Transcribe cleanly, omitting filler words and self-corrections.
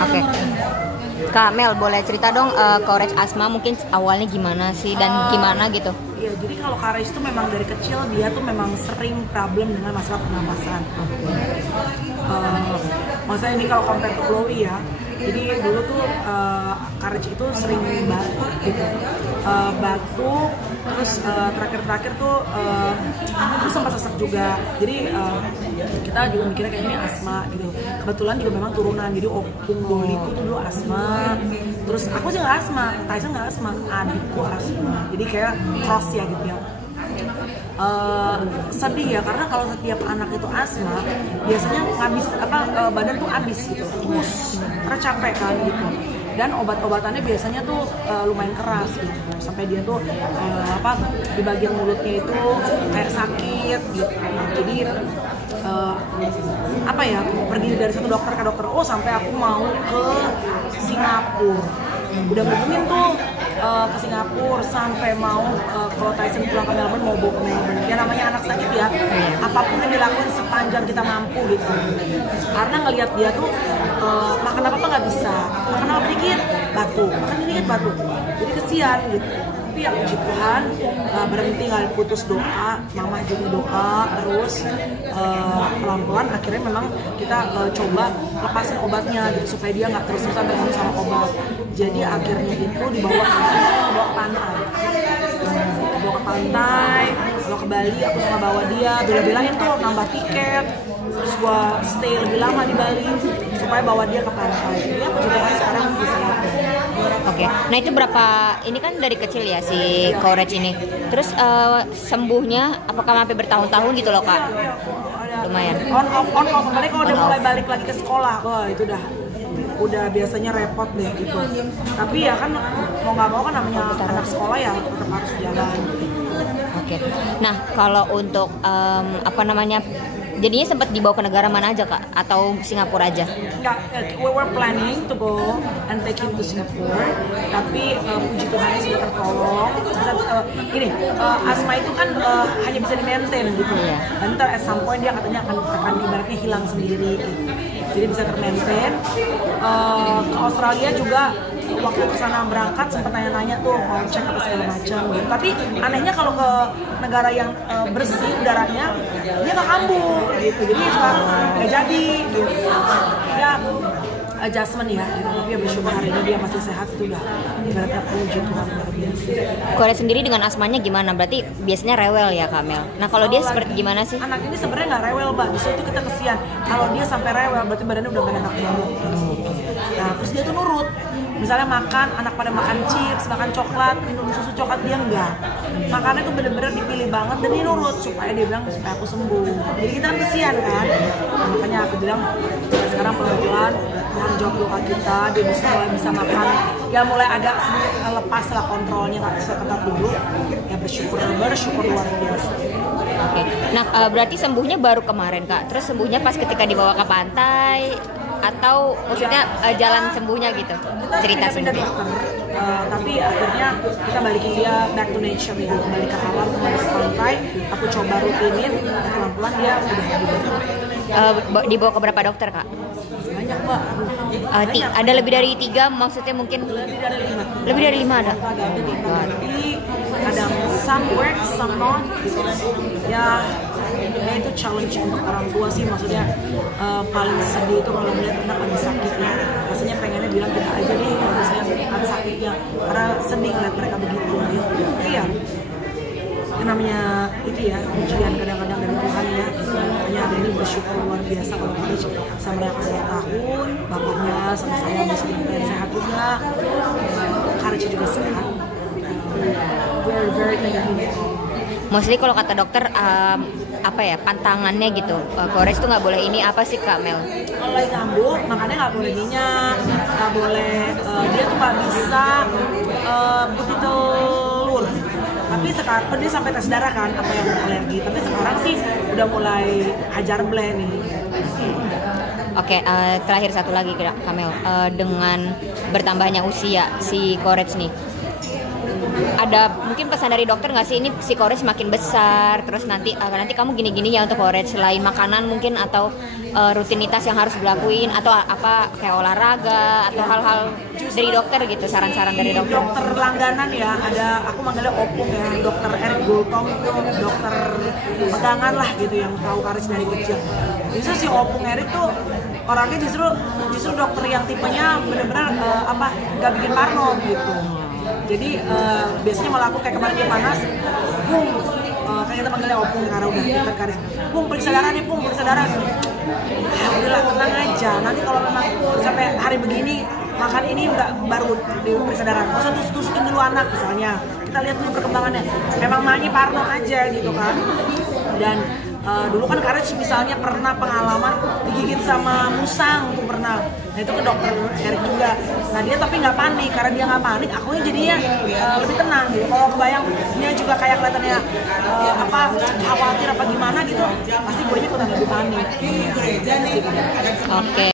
Oke. Kak Mel, boleh cerita dong courage asma mungkin awalnya gimana sih dan gimana gitu? Iya, jadi kalau courage itu memang dari kecil dia tuh memang sering problem dengan masalah pernapasan. Maksudnya ini kalau compare to Chloe ya, jadi dulu tuh courage itu sering batuk gitu, batuk, terus terakhir tuh sempat sesak juga. Jadi kita juga mikirnya kayak ini asma gitu. Kebetulan juga memang turunan, jadi opung doliku tuh dulu asma. Terus aku sih nggak asma, Tyson nggak asma, adikku asma. Jadi kayak cross ya gitu ya. Sedih ya, karena kalau setiap anak itu asma biasanya ngabis badan tuh habis gitu, karena capek kan gitu. Dan obat-obatannya biasanya tuh lumayan keras gitu, sampai dia tuh di bagian mulutnya itu kayak sakit gitu. Jadi pergi dari satu dokter ke dokter, sampai aku mau ke Singapura, udah ngomongin tuh ke Singapura, sampai mau kalau Tyson pulang ke Melbourne, mau bawa ke Melbourne. Ya namanya anak sakit ya, apapun yang dilakuin sepanjang kita mampu gitu. Karena ngelihat dia tuh makan apa nggak bisa, makan apa dikit batuk, makan dikit batuk, jadi kesian gitu. Tapi ya puji Tuhan, berhenti nggak putus doa, mama juga doa terus, pelan-pelan akhirnya memang kita coba lepasin obatnya gitu, supaya dia nggak terus-terusan tergantung sama obat. Jadi akhirnya itu dibawa ke pantai, bawa ke Bali. Aku suka bawa dia, bela-belain tuh nambah tiket, terus gua stay lebih lama di Bali supaya bawa dia ke pantai. Dia puji Tuhan sekarang bisa lakukan. Oke, nah itu berapa, ini kan dari kecil ya si courage ini. Terus sembuhnya apakah sampai bertahun-tahun gitu loh Kak? Lumayan. On off, apalagi kalau udah mulai balik lagi ke sekolah, itu udah biasanya repot deh gitu. Tapi ya kan mau nggak mau kan namanya anak sekolah ya tetap harus jalan. Oke. Nah kalau untuk jadinya sempat dibawa ke negara mana aja Kak? Atau Singapura aja? Enggak, we were planning to go and take him to Singapore, tapi puji Tuhan sudah tertolong. Asma itu kan hanya bisa di-maintain gitu. Dan ntar at some point dia katanya akan ibaratnya hilang sendiri gitu. Jadi bisa ter-maintain. Ke Australia juga waktu kesana berangkat sempat nanya-nanya tuh mau cek apa segala macam gitu. Tapi anehnya kalau ke negara yang bersih udaranya dia nggak kambuh gitu, jadi nggak jadi gitu. Ya adjustment ya gitu. Tapi ya bersyukur hari ini dia masih sehat, itu udah ibaratnya puji Tuhan luar biasa. Korea sendiri dengan asmanya gimana? Berarti biasanya rewel ya Kamel. Nah kalau dia seperti gimana sih? Anak ini sebenarnya nggak rewel Mbak, justru itu kita kesian. Kalau dia sampai rewel berarti badannya udah gak enak banget. Nah terus dia tuh nurut. Misalnya makan, anak pada makan chips, makan coklat, minum susu coklat, dia enggak. Makannya tuh bener-bener dipilih banget dan dia nurut supaya dia bilang supaya aku sembuh. Jadi kita kan kesian kan. Nah, makanya aku bilang sekarang pelan-pelan mohon jawab doa kita, dia bisa makan. Ya mulai ada sedikit lepas lah kontrolnya, nggak seketat dulu. Ya bersyukur luar biasa. Oke. Nah berarti sembuhnya baru kemarin Kak. Terus sembuhnya pas ketika dibawa ke pantai, atau maksudnya jalan sembuhnya gitu, cerita sembuhnya. Tapi akhirnya kita balikin dia back to nature ya, kembali ke alam, kembali ke pantai. Aku coba rutinin, pelan-pelan dia udah dibawa ke berapa dokter Kak? Banyak Mbak. Ada lebih dari 3 maksudnya mungkin? Lebih dari 5 ada? Jadi kadang some work, some not gitu. Ya itu challenge untuk orang tua sih, maksudnya paling sedih itu kalau melihat anak lagi sakit ya, rasanya pengennya bilang kita aja deh kalau misalnya bukan sakitnya, karena sedih ngeliat mereka begitu ya. Tapi ya namanya itu ya ujian kadang-kadang dari Tuhan ya. Makanya hari ini bersyukur luar biasa kalau kita bisa merayakan 2 tahun, bapaknya sama saya masih sehat juga, Courage juga sehat. We're very thankful. Mostly kalau kata dokter pantangannya gitu, Courage tuh nggak boleh ini apa sih Kak Mel? Kalau lagi kambuh makannya nggak boleh minyak, nggak boleh dia tuh nggak bisa putih telur. Tapi sekarang dia sampai tes darah kan apa yang alergi. Tapi sekarang sih udah mulai hajar blend nih. Oke, terakhir satu lagi Kamel, dengan bertambahnya usia si Courage nih, ada mungkin pesan dari dokter nggak sih, ini si courage semakin besar, terus nanti kamu gini-gini ya untuk courage, selain makanan mungkin atau rutinitas yang harus dilakuin atau apa kayak olahraga atau hal-hal dari dokter gitu, saran-saran dari dokter. Dokter langganan ya, ada aku manggilnya opung ya, dokter Eric Gultom itu dokter pegangan lah gitu yang tahu courage dari kecil. Justru si opung Eric tuh orangnya justru dokter yang tipenya benar-benar nggak bikin parno gitu. Jadi biasanya malah aku kayak kemarin dia panas, Pung, kayak kita panggilnya opung karena udah dekat karis, Pung periksa darah nih, Pung periksa darah. Ya udahlah tenang aja, nanti kalau memang sampai hari begini makan ini baru diperiksa darah, nggak usah tusukin dulu anak misalnya, kita lihat dulu perkembangannya. Memang maknya parno aja gitu kan. Dan dulu kan courage misalnya pernah pengalaman digigit sama musang tuh pernah. Nah itu ke dokter Eric juga. Nah dia tapi nggak panik, karena dia nggak panik, akunya jadinya lebih tenang gitu. Kalau kebayang dia juga kayak kelihatannya khawatir apa gimana gitu, pasti gue ikutan lebih panik. Oke.